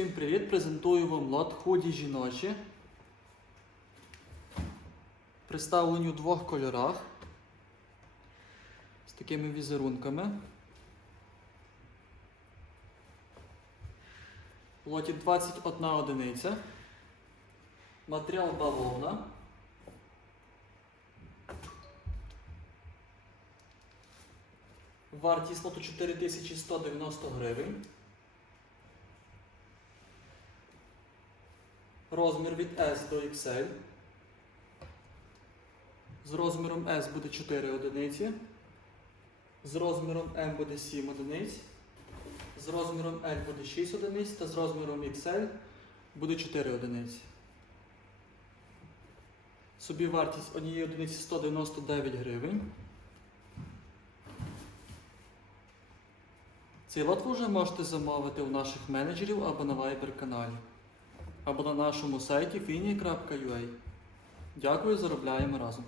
Всім привіт! Презентую вам лот худі жіночі. Представлені у двох кольорах. З такими візерунками. В лоті 21 одиниця. Матеріал бавовна. Вартість лоту 4190 гривень. Розмір від S до XL. З розміром S буде 4 одиниці. З розміром M буде 7 одиниць. З розміром L буде 6 одиниць та з розміром XL буде 4 одиниці. Собі вартість однієї одиниці 199 гривень. Цей лот ви вже можете замовити у наших менеджерів або на Viber каналі, або на нашому сайті fini.ua. Дякую, заробляємо разом.